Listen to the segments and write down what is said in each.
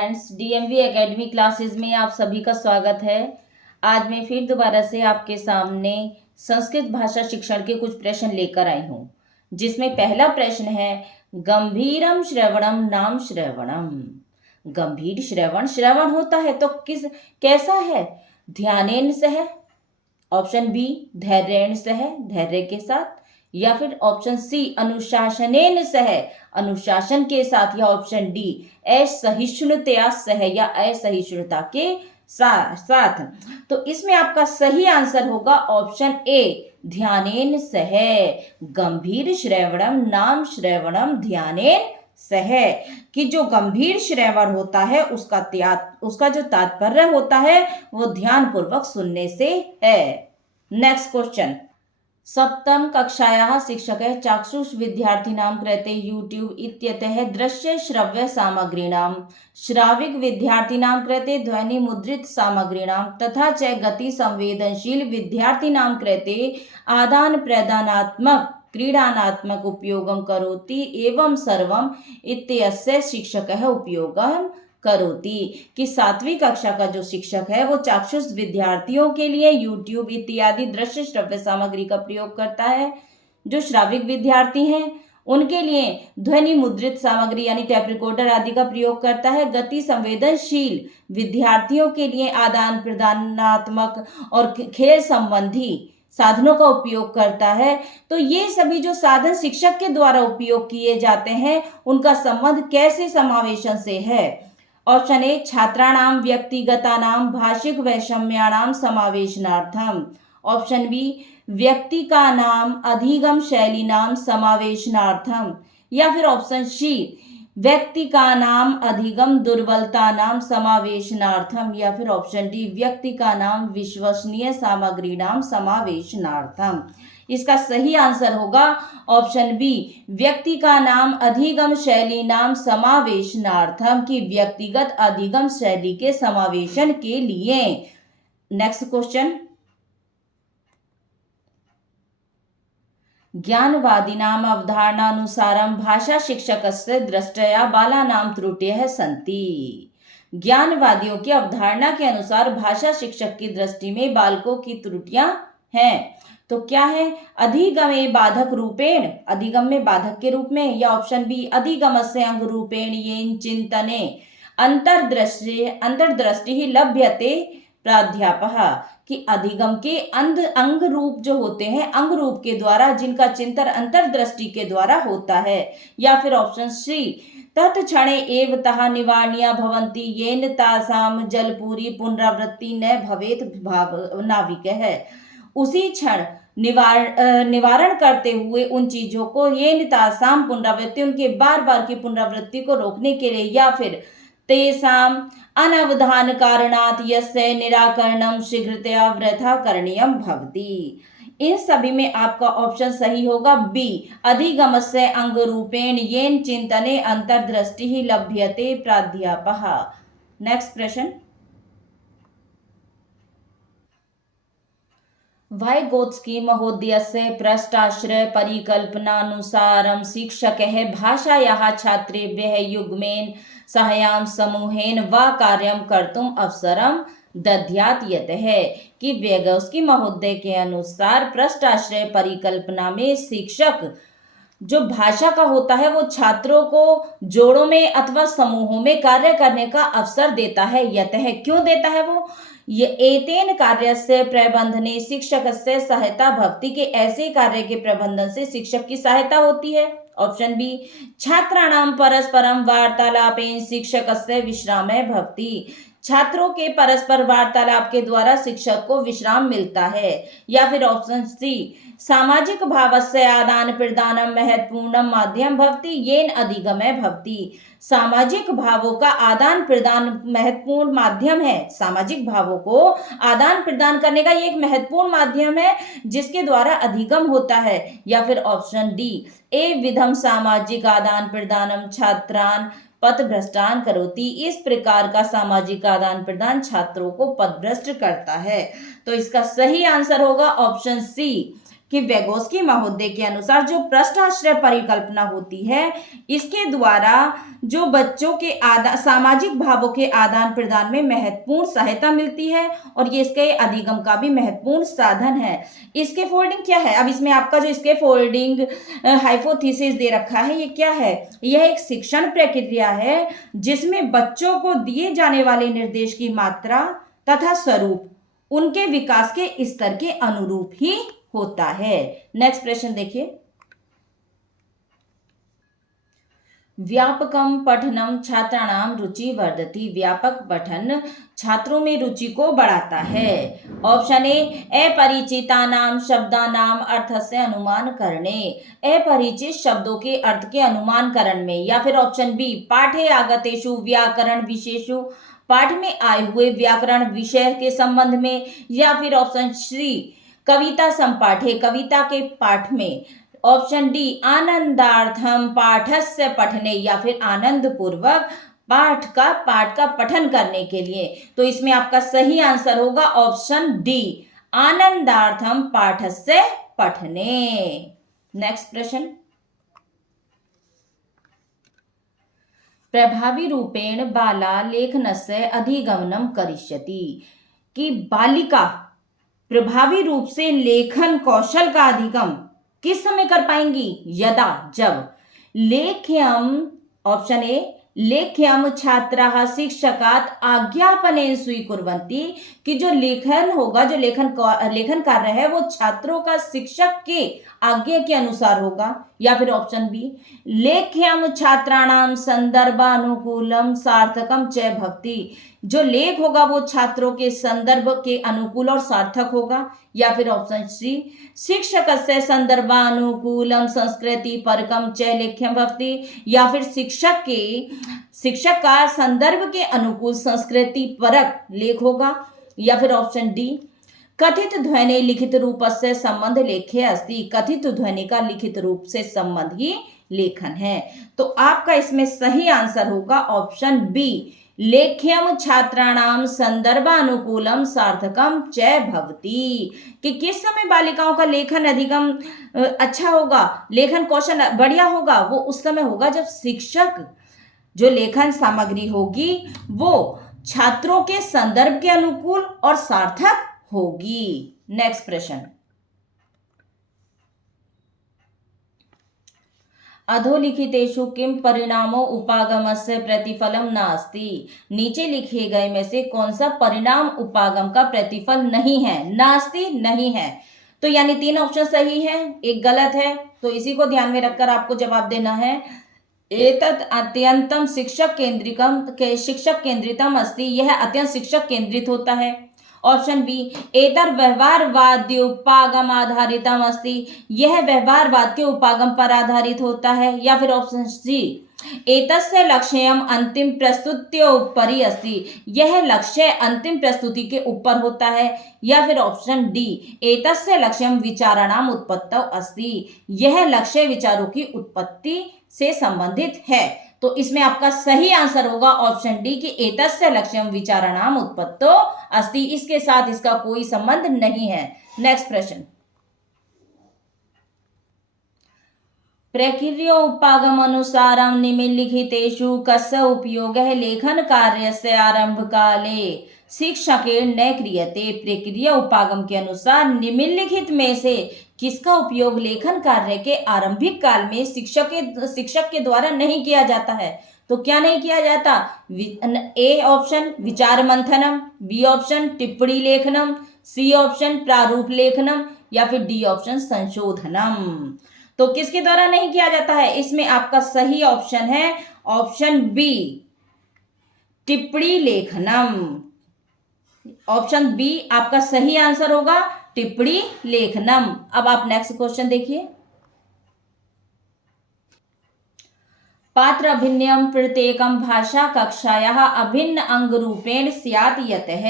Friends, DMV academy classes में आप सभी का स्वागत है। आज मैं फिर दोबारा से आपके सामने संस्कृत भाषा शिक्षण के कुछ प्रश्न लेकर आई हूँ, जिसमें पहला प्रश्न है गंभीरम श्रवणम नाम श्रवणम। गंभीर श्रवण श्रवण होता है तो कैसा है? ध्यानेन सह, ऑप्शन बी धैर्येण सह, धैर्य के साथ, या फिर ऑप्शन सी अनुशासनेन सह, अनुशासन के साथ, या ऑप्शन डी असहिष्णुतया सह, या असहिष्णुता के साथ। तो इसमें आपका सही आंसर होगा ऑप्शन ए ध्यानेन सह। गंभीर श्रवणम नाम श्रवणम ध्यानेन सह, कि जो गंभीर श्रवण होता है उसका जो तात्पर्य होता है वो ध्यान पूर्वक सुनने से है। नेक्स्ट क्वेश्चन, सप्तम कक्षायाः शिक्षकः चाक्षुष विद्यार्थिनां कृते यूट्यूब इत्यतः दृश्य श्रव्य सामग्रीणां, श्राविक विद्यार्थिनां कृते ध्वनि मुद्रित सामग्रीणां तथा च गति संवेदनशील विद्यार्थिनां कृते आदान प्रदानात्मक क्रीडानात्मक उपयोगं करोति एवं सर्वम इत्यस्य शिक्षकः उपयोगं करोति, कि सातवीं कक्षा का जो शिक्षक है वो चाक्षुष विद्यार्थियों के लिए यूट्यूब इत्यादि दृश्य श्रव्य सामग्री का प्रयोग करता है। जो श्राविक विद्यार्थी हैं उनके लिए ध्वनि मुद्रित सामग्री यानी टेप रिकॉर्डर आदि का प्रयोग करता है। गति संवेदनशील विद्यार्थियों के लिए आदान प्रदानात्मक और खेल संबंधी साधनों का उपयोग करता है। तो ये सभी जो साधन शिक्षक के द्वारा उपयोग किए जाते हैं उनका संबंध कैसे समावेशन से है? ऑप्शन ए छात्राणां व्यक्तिगतानां भाषिक वैषम्याणां समावेशनार्थम, ऑप्शन बी व्यक्तिकानां अधिगम शैलीनां समावेशनार्थम, या फिर ऑप्शन सी व्यक्तिकानां अधिगम दुर्बलतानां समावेशनार्थम, या फिर ऑप्शन डी व्यक्तिकानां विश्वसनीय सामग्रीणां समावेशनार्थम। इसका सही आंसर होगा ऑप्शन बी व्यक्तिकानां अधिगम शैलीनां समावेशनार्थम, की व्यक्तिगत अधिगम शैली के समावेशन के लिए। नेक्स्ट क्वेश्चन, ज्ञानवादिनां अवधारणानुसारं भाषा शिक्षकस्य दृष्टया बालानां त्रुटयः सन्ति। ज्ञानवादियों की अवधारणा के अनुसार भाषा शिक्षक की दृष्टि में बालकों की त्रुटियां हैं। तो क्या है? अधिगमे बाधक रूपेण, अधिगम में बाधक के रूप में, या ऑप्शन बी अधिगमस्य अंग रूपेण येन चिंतने अंतर्दृष्टि लभ्यते प्राध्यापः, कि अधिगम के अंग रूप जो होते हैं अंग रूप के द्वारा जिनका चिंतन अंतर्दृष्टि के द्वारा होता है, या फिर ऑप्शन सी तत्क्षणे एव तः निवारणीया भवन्ति येन तासाम जलपूरी पुनरावृत्ति न भवेत नाविकः, उसी क्षण निवारण करते हुए उन चीजों को येन तासाम पुनरावृत्ति उनके बार बार की पुनरावृत्ति को रोकने के लिए, या फिर तेसाम अनवधान कारणात् यस्य निराकरणं शीघ्रतया वृथा करणीयं भवति। इन सभी में आपका ऑप्शन सही होगा बी अधिगमस्य अंग रूपेण येन चिंतने अंतर्दृष्टि लभ्यते प्राध्यापः। नेक्स्ट प्रश्न, वाइगोत्स्की महोदयस्य पृष्ठाश्रय परिकल्पनानुसारं शिक्षकः भाषायाः छात्रेभ्यः युग्मेन सहायं समूहेन वा कार्यं कर्तुम् अवसरं दद्यात् यतः, कि वाइगोत्स्की महोदय के अनुसार पृष्ठाश्रय परिकल्पना में शिक्षक जो भाषा का होता है वो छात्रों को जोड़ों में अथवा समूहों में कार्य करने का अवसर देता है। यतः क्यों देता है वो? ये एतेन कार्यस्य प्रबंधने शिक्षकस्य सहायता भवति, के ऐसे कार्य के प्रबंधन से शिक्षक की सहायता होती है। ऑप्शन बी छात्राणां परस्परं वार्तालापेन शिक्षकस्य विश्रामः भवति, छात्रों के परस्पर वार्तालाप के द्वारा शिक्षक को विश्राम मिलता है, या फिर ऑप्शन सी सामाजिक भावस्य आदान प्रदानं महत्वपूर्ण माध्यम भवति येन अधिगमः भवति, सामाजिक भावों का आदान प्रदान महत्वपूर्ण माध्यम है, सामाजिक भावों को आदान प्रदान करने का ये एक महत्वपूर्ण माध्यम है जिसके द्वारा अधिगम होता है, या फिर ऑप्शन डी ए विधम सामाजिक आदान प्रदानम छात्रान पथभ्रष्टान करोति, इस प्रकार का सामाजिक आदान प्रदान छात्रों को पथभ्रष्ट करता है। तो इसका सही आंसर होगा ऑप्शन सी कि वेगोस्की महोदय के अनुसार जो पृष्ठाश्रय परिकल्पना होती है, इसके द्वारा जो बच्चों के सामाजिक भावों के आदान प्रदान में महत्वपूर्ण सहायता मिलती है और ये इसके अधिगम का भी महत्वपूर्ण साधन है। स्कैफोल्डिंग क्या है? अब इसमें आपका जो स्कैफोल्डिंग हाइपोथेसिस दे रखा है, ये क्या है? यह एक शिक्षण प्रक्रिया है जिसमें बच्चों को दिए जाने वाले निर्देश की मात्रा तथा स्वरूप उनके विकास के स्तर के अनुरूप ही होता है। नेक्स्ट प्रश्न देखिए। व्यापकम पठनम छात्राणाम रुचि वर्धति। व्यापक पठन छात्रों में रुचि को बढ़ाता है। ऑप्शन ए अपरिचितानाम शब्दानाम अर्थस्य अनुमान करणे। अपरिचित शब्दों के अर्थ के अनुमान करण में। या फिर ऑप्शन बी पाठे आगतेषु व्याकरण विशेषु। पाठ में आए हुए व्याकरण विषय के संबंध में। या फिर ऑप्शन सी कविता संपाठे। कविता के पाठ में। ऑप्शन डी आनंदार्थम पाठस्य पठने। या फिर आनंद पूर्वक पाठ का पठन करने के लिए। तो इसमें आपका सही आंसर होगा ऑप्शन डी आनंदार्थम पाठस्य पठने। नेक्स्ट प्रश्न। प्रभावी रूपेण बाला लेखनस्य अधिगमनम करिष्यति। कि बालिका प्रभावी रूप से लेखन कौशल का अधिगम किस समय कर पाएंगी? यदा जब लेख्यम। ऑप्शन ए लेख्यम छात्राः शिक्षकात् आज्ञापनेन स्वीकुर्वन्ति। कि जो लेखन होगा, जो लेखन कार्य है, वो छात्रों का शिक्षक के आज्ञा के अनुसार होगा। या फिर ऑप्शन बी लेख्यम छात्राणाम संदर्भानुकूलम सार्थकम च भवति। जो लेख होगा वो छात्रों के संदर्भ के अनुकूल और सार्थक होगा। या फिर ऑप्शन सी शिक्षकस्य संदर्भानुकूलम संस्कृति परकम च लेख्यम भवति। या फिर शिक्षक का संदर्भ के अनुकूल संस्कृति परक लेख होगा। या फिर ऑप्शन डी कथित ध्वनि लिखित रूप से संबंध लेखे अस्ति। कथित ध्वनि का लिखित रूप से संबंध ही लेखन है। तो आपका इसमें सही आंसर होगा ऑप्शन बी लेख्यम छात्राणाम संदर्भानुकूलम सार्थकम च भवति। कि किस समय बालिकाओं का लेखन अधिगम अच्छा होगा, लेखन कौशल बढ़िया होगा? वो उस समय होगा जब शिक्षक जो लेखन सामग्री होगी वो छात्रों के संदर्भ के अनुकूल और सार्थक होगी। नेक्स्ट प्रश्न। अधोलिखितेषु किम परिणामो उपागमस्य प्रतिफलम नास्ति। नीचे लिखे गए में से कौन सा परिणाम उपागम का प्रतिफल नहीं है? नास्ति नहीं है। तो यानी 3 ऑप्शन सही है, एक गलत है। तो इसी को ध्यान में रखकर आपको जवाब देना है। एतत् अत्यंतम शिक्षक केंद्रितम अस्ति। यह अत्यंत शिक्षक केंद्रित होता है। ऑप्शन बी एतर व्यवहारवाद्योपागम आधारितम अस्ति। यह व्यवहारवाद के उपागम पर आधारित होता है। या फिर ऑप्शन सी एतस्य लक्ष्यम अंतिम प्रस्तुत्योपरि अस्ति। यह लक्ष्य अंतिम प्रस्तुति के ऊपर होता है। या फिर ऑप्शन डी एतस्य लक्ष्यम विचाराणाम उत्पत्तौ अस्ति। यह लक्ष्य विचारों की उत्पत्ति से संबंधित है। तो इसमें आपका सही आंसर होगा ऑप्शन डी कि एतस्य लक्ष्यम विचाराणाम उत्पत्तो अस्ति। इसके साथ इसका कोई संबंध नहीं है। नेक्स्ट प्रश्न। प्रक्रियोपागम अनुसारम निम्नलिखितेषु कस्य उपयोगः लेखन कार्यस्य आरंभ काले शिक्षकेन न क्रियते। प्रक्रिया उपागम के अनुसार निम्नलिखित में से किसका उपयोग लेखन कार्य के आरंभिक काल में शिक्षक के द्वारा नहीं किया जाता है? तो क्या नहीं किया जाता? ए ऑप्शन विचार मंथनम, बी ऑप्शन टिप्पणी लेखनम, सी ऑप्शन प्रारूप लेखनम, या फिर डी ऑप्शन संशोधनम। तो किसके द्वारा नहीं किया जाता है? इसमें आपका सही ऑप्शन है ऑप्शन बी टिप्पणी लेखनम। ऑप्शन बी आपका सही आंसर होगा टिप्पणी लेखनम। अब आप नेक्स्ट क्वेश्चन देखिए। पात्र अभिन्नयम प्रत्येकम भाषा कक्षायाः अभिन्न अंग रूपेण स्यात् यतः।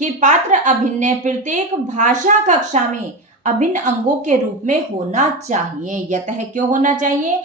कि पात्र अभिनय प्रत्येक भाषा कक्षा में अभिन्न अंगों के रूप में होना चाहिए। यतः क्यों होना चाहिए?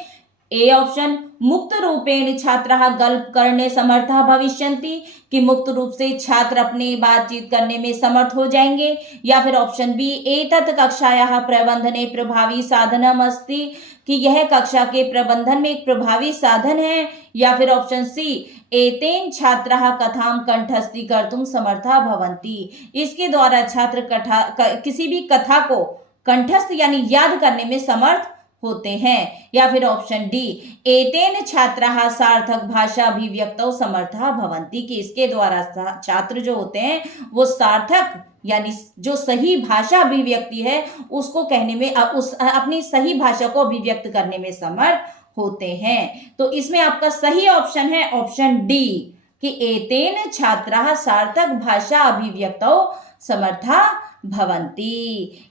ए ऑप्शन मुक्त रूपेण छात्राः गल्प करणे समर्थः भविष्यन्ति, कि मुक्त रूप से छात्र अपनी बातचीत करने में समर्थ हो जाएंगे, या फिर ऑप्शन बी एतत् कक्षायाः प्रबंधने प्रभावी साधनम् अस्ति, कि यह कक्षा के प्रबंधन में एक प्रभावी साधन है, या फिर ऑप्शन सी एतेन छात्राः कथां कंठस्थीकर्तुं समर्थः भवन्ति, इसके द्वारा छात्र किसी भी कथा को कंठस्थ यानी याद करने में समर्थ होते हैं, या फिर ऑप्शन डी एतेन छात्राः सार्थक भाषा अभिव्यक्तौ समर्थः भवन्ति, कि इसके द्वारा छात्र जो होते हैं वो सार्थक यानी जो सही भाषा अभिव्यक्ति है उसको कहने में अपनी सही भाषा को अभिव्यक्त करने में समर्थ होते हैं। तो इसमें आपका सही ऑप्शन है ऑप्शन डी, कि एतेन छात्राः सार्थक भाषा अभिव्यक्तौ समर्था भवन्ति।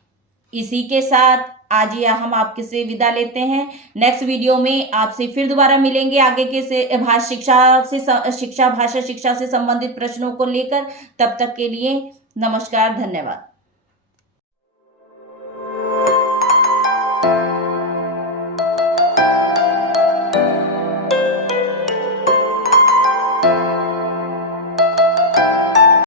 इसी के साथ आज यह हम आपके से विदा लेते हैं। नेक्स्ट वीडियो में आपसे फिर दोबारा मिलेंगे आगे के भाषा शिक्षा से संबंधित प्रश्नों को लेकर। तब तक के लिए नमस्कार, धन्यवाद।